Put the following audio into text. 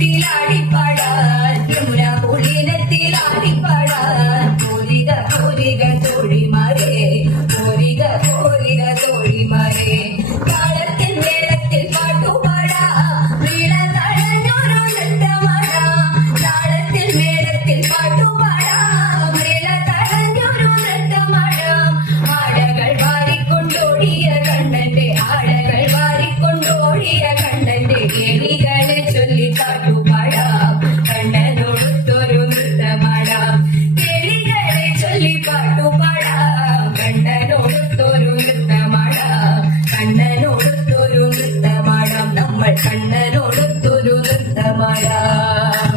പൂളിനത്തിലാടിപ്പാടാൻ യമുന പൂളിനത്തിലാടിപ്പാടാൻ പോരിക പോരിക തോഴിമാരെ പോരിക പോരിക തോഴിമാരെ താളത്തിൽ മേളത്തിൽ പാട്ടുപാടാം വീണ തഴഞ്ഞൊരു നൃത്തമാടാം താളത്തിൽ മേളത്തിൽ പാട്ടുപാടാം വീണ തഴഞ്ഞൊരു നൃത്തമാടാം ആടകൾ വാരിക്കൊണ്ടോടിയ കണ്ണന്റെ ആടകൾ വാരിക്കൊണ്ടോടിയ കണ്ണന്റെ കേളികളെ ചൊല്ലി പാട്ടുപാടാം കണ്ണനോടൊത്തൊരു നൃത്തമാടാം കേളികളെ ചൊല്ലി പാട്ടുപാടാം കണ്ണനോടൊത്തൊരു നൃത്തമാടാം കണ്ണനോടൊത്തൊരു നൃത്തമാടാം നമ്മൾ കണ്ണനോടൊത്തൊരു നൃത്തമാടാം.